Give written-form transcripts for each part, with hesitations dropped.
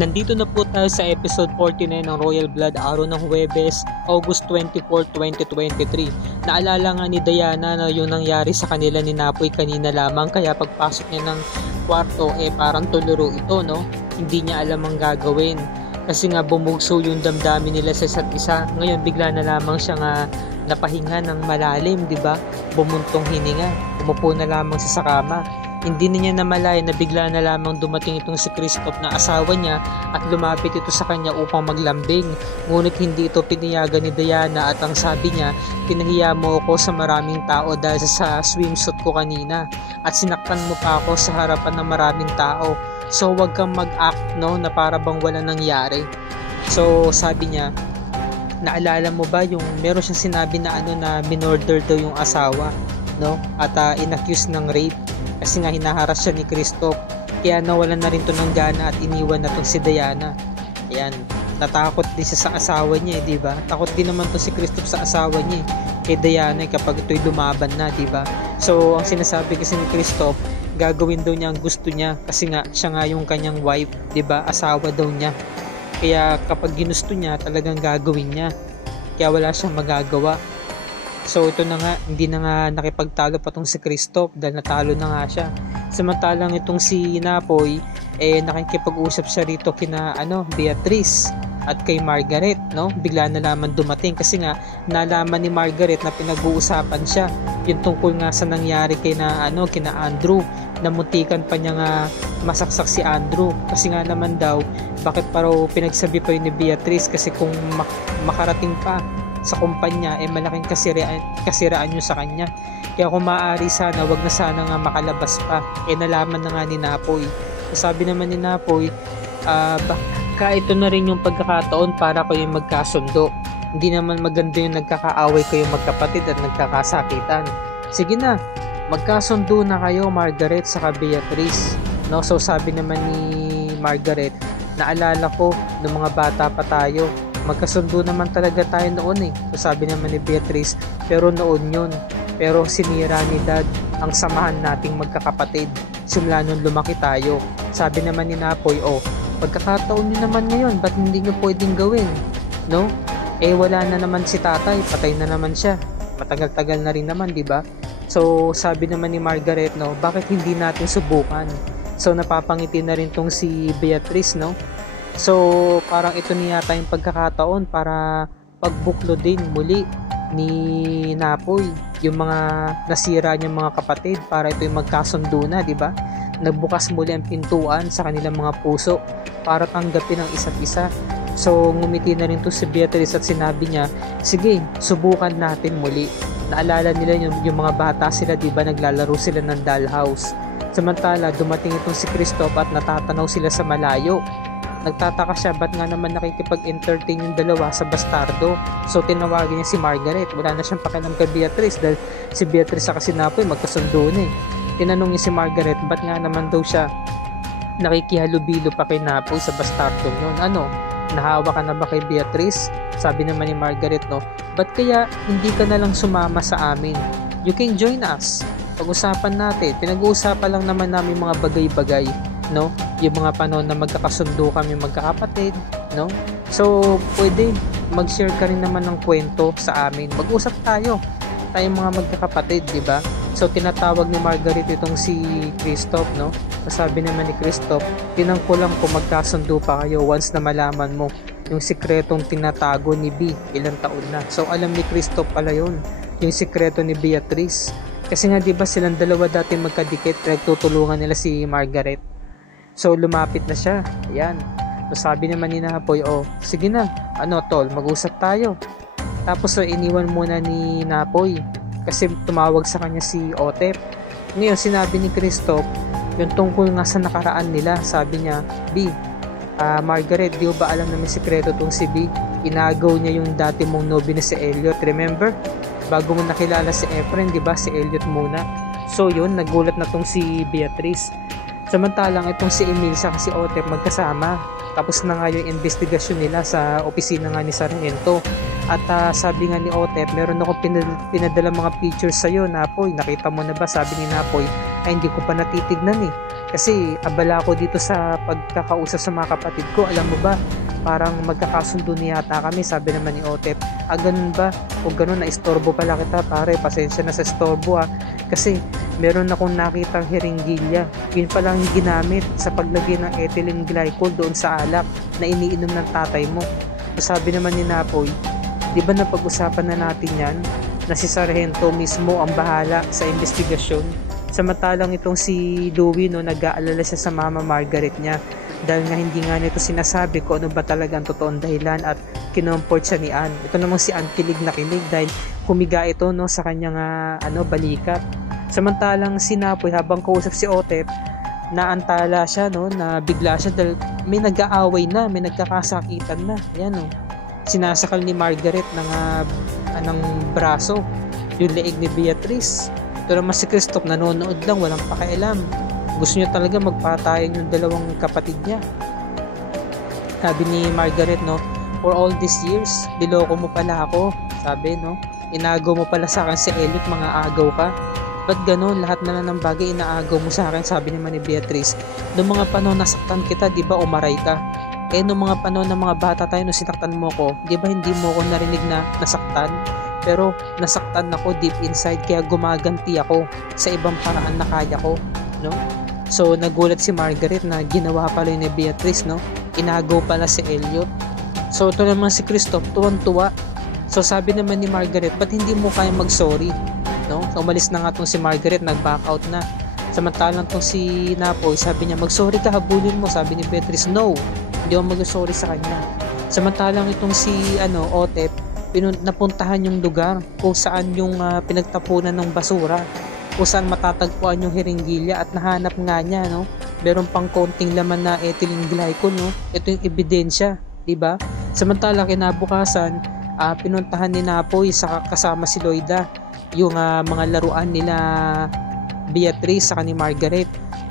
Nandito na po tayo sa episode 49 ng Royal Blood, araw ng Huwebes, August 24, 2023. Naalala nga ni Diana na yung nangyari sa kanila ni Napoy kanina lamang, kaya pagpasok niya ng kwarto parang tuluro ito, no? Hindi niya alam ang gagawin kasi nga bumugso yung damdamin nila sa isa't isa. Ngayon bigla na lamang siya nga napahinga ng malalim, di ba? Bumuntong hininga, umupo na lamang sa kama. Hindi na niya namalayan na bigla na lamang dumating itong si Christoph na asawa niya at lumapit ito sa kanya upang maglambing. Ngunit hindi ito pinayagan ni Diana at ang sabi niya, pinahiya mo ako sa maraming tao dahil sa swimsuit ko kanina at sinaktan mo pa ako sa harapan ng maraming tao. So wag kang mag-act, no, na para bang wala nangyari. So sabi niya, naalala mo ba yung meron siyang sinabi na na minorder daw yung asawa, no, at inaccuse ng rape kasi nga hinaharas siya ni Christoph. Kaya nawalan na rin to ng gana at iniwan na to si Diana. Ayan, natakot din siya sa asawa niya, di ba? Takot din naman to si Christoph sa asawa niya kay Diana kapag ito'y lumaban na, di ba? So ang sinasabi kasi ni Christoph, gagawin daw niya ang gusto niya kasi nga siya nga yung kanyang wife, di ba? Asawa daw niya. Kaya kapag ginusto niya, talagang gagawin niya. Kaya wala siyang magagawa. So ito na nga, hindi na nga nakipagtalo pa tong si Christoph dahil natalo na nga siya. Samantalang itong si Napoy, nakikipag-usap siya rito kina Beatrice at kay Margaret, no? Bigla na naman dumating kasi nga nalaman ni Margaret na pinag-uusapan siya yung tungkol nga sa nangyari kina Andrew, na muntikan pa niya nga masaksak si Andrew kasi nga naman daw bakit parang pinagsabi pa yun ni Beatrice kasi kung makarating pa sa kumpanya malaking kasiraan yun sa kanya. Kaya kung maaari sana wag na sana nga makalabas pa. Nalaman na nga ni Napoy. Sabi naman ni Napoy, baka ito na rin yung pagkakataon para kayo magkasundo. Hindi naman maganda yung nagkakaaway kayo magkapatid at nagkakasakitan. Sige na, magkasundo na kayo Margaret saka Beatrice, no? So sabi naman ni Margaret, naalala ko nung mga bata pa tayo, magkasundo naman talaga tayo noon So sabi naman ni Beatrice, pero noon yun, pero sinira ni Dad ang samahan nating magkakapatid simula nung lumaki tayo. Sabi naman ni Napoy, pagkakataon nyo naman ngayon, ba't hindi nyo pwedeng gawin, no? Wala na naman si tatay, patay na naman siya, matagal-tagal na rin naman, di ba? So sabi naman ni Margaret, no, bakit hindi natin subukan? So napapangiti na rin tong si Beatrice, no? So parang ito niya yata yung pagkakataon para pagbuklo din muli ni Napoy yung mga nasira niyang mga kapatid para ito yung magkasundo na, di ba? Nagbukas muli ang pintuan sa kanilang mga puso para tanggapin ang isa't isa. So ngumiti na rin to si Beatrice at sinabi niya, sige, subukan natin muli. Naalala nila yung mga bata sila, di ba, naglalaro sila ng dollhouse. Samantala dumating itong si Christoph at natatanaw sila sa malayo. Nagtataka siya, ba't nga naman nakikipag-entertain yung dalawa sa bastardo? So tinawagin niya si Margaret. Wala na siyang pakialam kay Beatrice dahil si Beatrice sa kasi Napoy magkasundo na Tinanong niya si Margaret, ba't nga naman daw siya nakikihalubilo pa kay Napoy sa bastardo yun? Nahawa ka na ba kay Beatrice? Sabi naman ni Margaret, no, ba't kaya hindi ka na lang sumama sa amin? You can join us. Pag-usapan natin. Pinag-uusapan lang naman namin mga bagay-bagay, no? Yung mga panahon na magkakasundo kami magkakapatid, no? So pwede mag-share ka rin naman ng kwento sa amin. Mag-usap tayo, tayong mga magkakapatid, di ba? So tinatawag ni Margaret itong si Christoph, no? Sabi naman ni Christoph, tinang ko lang kung magkasundo pa kayo once na malaman mo yung sikretong tinatago ni B ilang taon na. So alam ni Christoph pala yun, yung sikreto ni Beatrice. Kasi nga di ba silang dalawa dati magkadikit, nagtutulungan nila si Margaret. So lumapit na siya. Ayan. So sabi naman ni Napoy, sige na, tol, mag-usap tayo. Tapos iniwan muna ni Napoy kasi tumawag sa kanya si Otep. Ngayon sinabi ni Christoph yung tungkol nga sa nakaraan nila. Sabi niya, B, Margaret, di ba alam na may sikreto tong si B? Inagaw niya yung dati mong nobby na si Elliot, remember? Bago mo nakilala si Efren, di ba, si Elliot muna. So yun, nagulat na tong si Beatrice. Samantalang itong si Emil sa si Otep magkasama. Tapos na nga yung investigasyon nila sa opisina nga ni Sargento. At sabi nga ni Otep, meron ako pinadala mga pictures sa'yo, Napoy. Nakita mo na ba? Sabi ni Napoy, ay hindi ko pa natitignan Kasi abala ako dito sa pagkakausap sa mga kapatid ko. Alam mo ba, parang magkakasundo niya yata kami, sabi naman ni Otep. Ganun ba? O ganun, na-istorbo pala kita pare, pasensya na sa istorbo kasi meron akong nakitang hiringgilya. Yun palang ginamit sa paglagay ng ethylene glycol doon sa alak na iniinom ng tatay mo. So, sabi naman ni Napoy, di ba napag-usapan na natin yan na si Sargento mismo ang bahala sa investigasyon? Samantalang itong si Louie, nag-aalala siya sa Mama Margaret niya dahil nga hindi nga nito sinasabi kung ano ba talagang totoong dahilan at kinomport siya ni Ann. Ito namang si Ann kilig na kilig dahil kumiga ito sa kanyang balikat. Samantalang si Napoy, habang kausap si Otep, naantala siya na bigla siya dahil may nag-aaway na, may nagkakasakitan na. Yan sinasakal ni Margaret ng braso yung leeg ni Beatrice. Ito naman si Christoph, nanonood lang, walang pakialam. Gusto niya talaga magpatayan yung dalawang kapatid niya. Sabi ni Margaret, for all these years, niloko mo pala ako. Sabi, inagaw mo pala sa akin si Elliot, mga agaw ka. Ba't ganon? Lahat na lang ng bagay inaagaw mo sa akin, sabi naman ni Beatrice. Noong mga panahon nasaktan kita, di ba umaray ka? Noong mga panahon ng mga bata tayo, nung sinaktan mo ko, di ba hindi mo ko narinig na nasaktan? Pero nasaktan ako deep inside, kaya gumaganti ako sa ibang paraan na kaya ko, So nagulat si Margaret na ginawa pala ni Beatrice, inagaw pala si Elliot. So ito naman si Christoph, tuwang-tuwa. So sabi naman ni Margaret, ba't hindi mo kaya mag-sorry? So umalis na nga tong si Margaret, nag-back out na. Samantalang tong si Napoy, sabi niya, mag-sorry ka, habulin mo. Sabi ni Beatrice, no, hindi ako mag-sorry sa kanya. Samantalang itong si Otep, napuntahan yung lugar kung saan yung pinagtapunan ng basura, kung saan matatagpuan yung hiringgilya, at nahanap nga niya, meron pang konting laman na ethylene glycol, ito yung ebidensya, diba? Samantalang kinabukasan, pinuntahan ni Napoy kasama si Loida yung mga laruan nila Beatrice sa ni Margaret.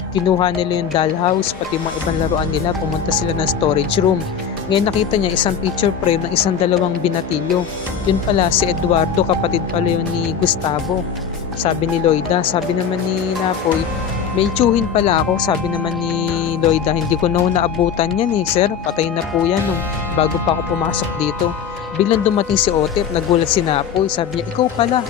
Kinuha nila yung dollhouse, pati mga ibang laruan nila, pumunta sila ng storage room. Ngayon nakita niya isang picture frame ng isang dalawang binatilyo. Yun pala si Eduardo, kapatid pala yun ni Gustavo. Sabi ni Loida. Sabi naman ni Napoy, may tsuhin pala ako. Sabi naman ni Loida, hindi ko na naabutan yan sir. Patay na po yan bago pa ako pumasok dito. Biglang dumating si Otep, nagulat si Napoy. Sabi niya, ikaw pala.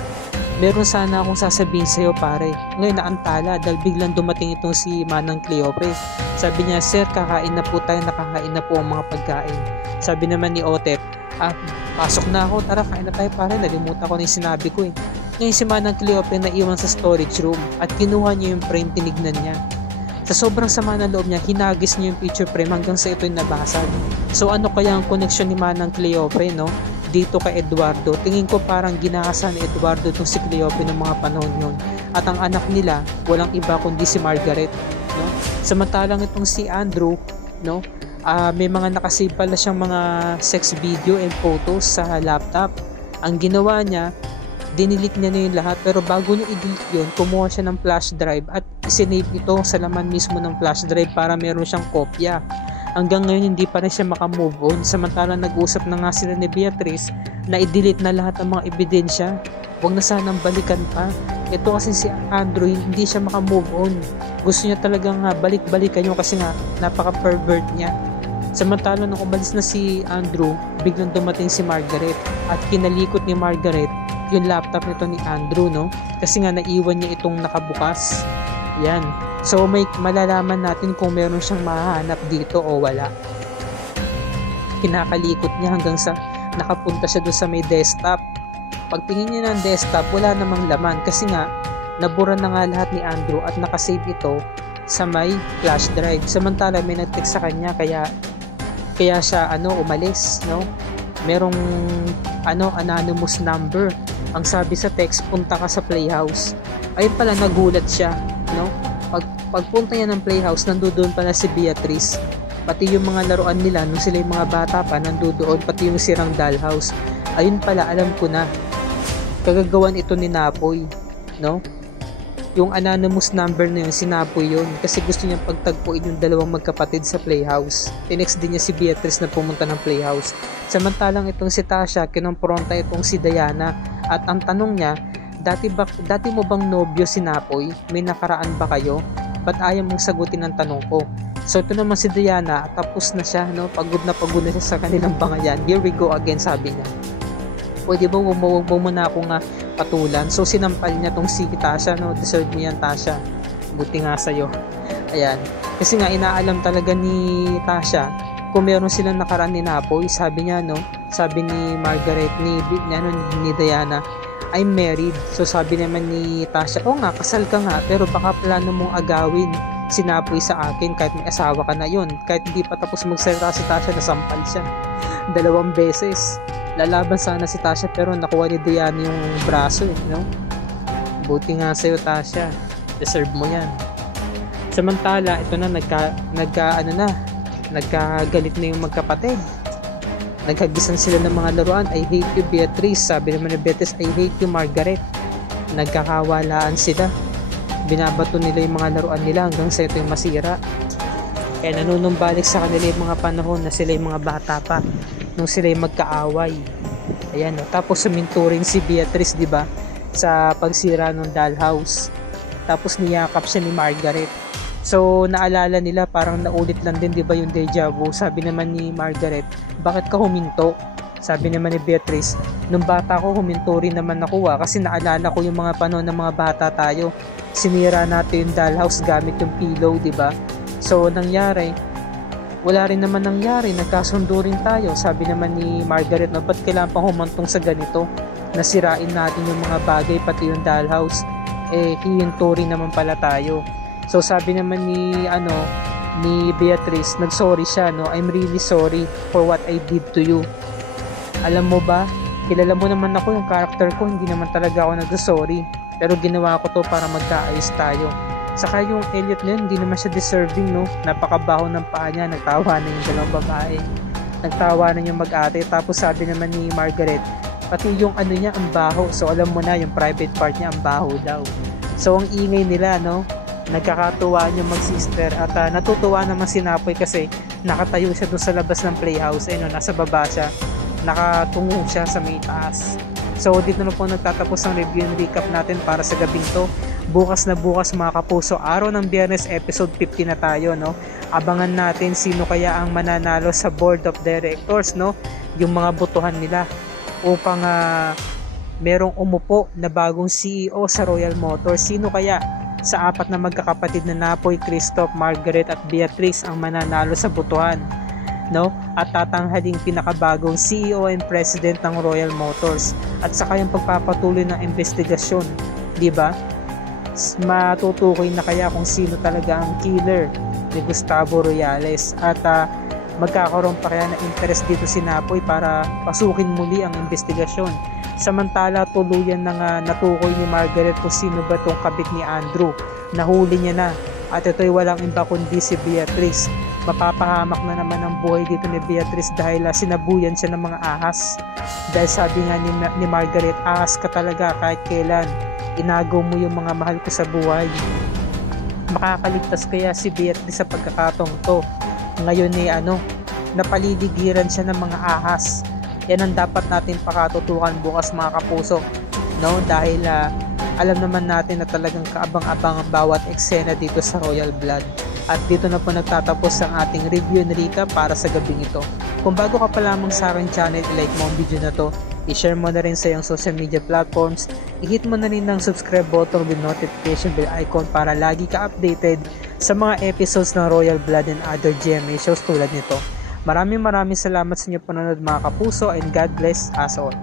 Meron sana akong sasabihin sa'yo pare. Ngayon naantala dahil biglang dumating itong si Manang Cleope. Sabi niya, sir, kakain na po tayo, nakakain na po ang mga pagkain. Sabi naman ni Otep, pasok na ako, tara kain na tayo pare, nalimutan ko na yung sinabi ko Ngayon si Manang Cleope naiwan sa storage room at kinuha niya yung frame, tinignan niya. Sa sobrang sama ng loob niya, hinagis niya yung picture frame hanggang sa ito'y nabasag. So ano kaya ang connection ni Manang Cleope dito kay Eduardo? Tingin ko parang ginasa ni Eduardo itong si Cleope ng mga panahon yun. At ang anak nila, walang iba kundi si Margaret. Samantalang itong si Andrew, may mga nakasave pala siyang mga sex video and photos sa laptop. Ang ginawa niya, dinilit niya na yung lahat, pero bago niya i-delete yun, kumuha siya ng flash drive at isinave ito sa laman mismo ng flash drive para meron siyang kopya. Hanggang ngayon hindi pa rin siya makamove on, samantalang nag-usap na nga sila ni Beatrice na i-delete na lahat ng mga ebidensya. Huwag na sanang balikan pa. Ito kasi si Andrew, hindi siya makamove on. Gusto niya talagang balik-balikan yun kasi nga napaka-pervert niya. Samantalang nung umalis na si Andrew, biglang dumating si Margaret at kinalikot ni Margaret yung laptop nito ni Andrew, kasi nga naiwan niya itong nakabukas. Yan. So may malalaman natin kung meron siyang mahahanap dito o wala. Kinakalikot niya hanggang sa nakapunta siya doon sa may desktop. Pagtingin niya ng desktop, wala namang laman kasi nga nabura na nga lahat ni Andrew at nakasave ito sa may flash drive. Samantala may nag-text sa kanya kaya siya umalis, merong anonymous number. Ang sabi sa text, punta ka sa Playhouse. Ayun pala, nagulat siya, pagpunta niya ng Playhouse, nandoon pala si Beatrice, pati yung mga laruan nila nung sila yung mga bata pa, nandoon, pati yung sirang dollhouse. Ayun pala, alam ko na, kagagawan ito ni Napoy, yung anonymous number na yun, si Napoy yun, kasi gusto niyang pagtagpuin yung dalawang magkapatid sa Playhouse. Tinext din niya si Beatrice na pumunta ng Playhouse. Samantalang itong si Tasha, kinompronta itong si Diana, at ang tanong niya, dati mo bang nobyo si Napoy? May nakaraan ba kayo? ba't ayaw mong sagutin ang tanong ko? So ito naman si Diana, tapos na siya, no? Pagod na siya sa kanilang bangayan. Here we go again, sabi niya. Pwede ba wag mo na akong patulan? So sinampal niya tong si Tasha, no? Deserve mo yan, Tasha. Buti nga sa'yo. Ayan. Kasi nga inaalam talaga ni Tasha kung meron silang nakaraan ni Napoy. Sabi niya, no? Sabi ni Margaret, ni Diana, I'm married. So sabi naman ni Tasha, nga, kasal ka nga, pero baka plano mong agawin si Napoy sa akin kahit may asawa ka na yon. Kahit hindi pa tapos magsalita si Tasha, nasampal siya 2 beses. Lalaban sana si Tasha pero nakuha ni Diana yung braso, no? Buti nga sa'yo, Tasha. Deserve mo yan. Samantala, ito na nagkagalit na yung magkapatid. Naghagisan sila ng mga laruan. I hate you, Beatrice. Sabi naman ni Beatrice, I hate you, Margaret. Nagkakawalaan sila. Binabato nila yung mga laruan nila hanggang sa ito yung masira. Kaya nanunumbalik sa kanila yung mga panahon na sila yung mga bata pa nung sila yung magkaaway. Ayan, no? Tapos suminto rin si Beatrice, di ba, sa pagsira ng dollhouse. Tapos niyakap siya ni Margaret. So naalala nila, parang naulit lang din, di ba, yung deja vu. Sabi naman ni Margaret, bakit ka huminto? Sabi naman ni Beatrice, nung bata ko huminto rin naman ako kasi naalala ko yung mga panahon ng mga bata tayo. Sinira natin yung dollhouse gamit yung pillow, di ba? So nangyari, wala rin naman nangyari, nagkasundo rin tayo. Sabi naman ni Margaret, ba't kailangan pang humantong sa ganito? Nasirain natin yung mga bagay, pati yung dollhouse. Hihinto rin naman pala tayo. So sabi naman ni Beatrice, nagsorry siya, no? I'm really sorry for what I did to you. Alam mo ba, kilala mo naman ako, yung character ko, hindi naman talaga ako nagsorry. Pero ginawa ko to para magkaayos tayo. Saka yung Elliot na yun, hindi naman siya deserving, no? Napakabaho ng paa niya, nagtawa na yung dalawang babae. Nagtawa na yung mag-ate. Tapos sabi naman ni Margaret, pati yung niya, ang baho. So alam mo na, yung private part niya, ang baho daw. So ang ingay nila, no? Nagkakatuwa yung mag-sister. At natutuwa naman si Napoy kasi nakatayo siya doon sa labas ng playhouse. Nasa baba siya. Nakatungo siya sa may taas. So dito na po nagtatapos ang review and recap natin para sa gabing to. Bukas na bukas, mga kapuso, araw ng Biyernes, episode 50 na tayo, no? Abangan natin sino kaya ang mananalo sa board of directors, no? Yung mga botohan nila upang merong umupo na bagong CEO sa Royal Motors. Sino kaya sa 4 na magkakapatid na Napoy, Christoph, Margaret at Beatrice ang mananalo sa botohan, no? At tatanghaling pinakabagong CEO and President ng Royal Motors, at saka yung pagpapatuloy ng investigasyon, di ba? Matutukoy na kaya kung sino talaga ang killer ni Gustavo Royales, at magkakaroon pa kaya ng interest dito si Napoy para pasukin muli ang investigasyon. Samantala, tuluyan nang natukoy ni Margaret kung sino ba itong kabit ni Andrew. Nahuli niya na, at ito'y walang iba kundi si Beatrice. Mapapahamak na naman ang buhay dito ni Beatrice dahil sinabuyan siya ng mga ahas. Dahil sabi nga ni Margaret, ahas ka talaga kahit kailan. Inagaw mo yung mga mahal ko sa buhay. Makakaligtas kaya si Beatrice sa pagkakataong to? Ngayon napaliligiran siya ng mga ahas. Yan ang dapat natin pakatutukan bukas, mga kapuso, no? Dahil alam naman natin na talagang kaabang-abang ang bawat eksena dito sa Royal Blood. At dito na po nagtatapos ang ating review and recap para sa gabing ito. Kung bago ka pa lamang sa aking channel, i-like mo ang video na to, i-share mo na rin sa iyong social media platforms, i-hit mo na rin ng subscribe button with notification bell icon para lagi ka updated sa mga episodes ng Royal Blood and other GMA shows tulad nito. Maraming salamat sa inyo panonood, mga kapuso, and God bless us all.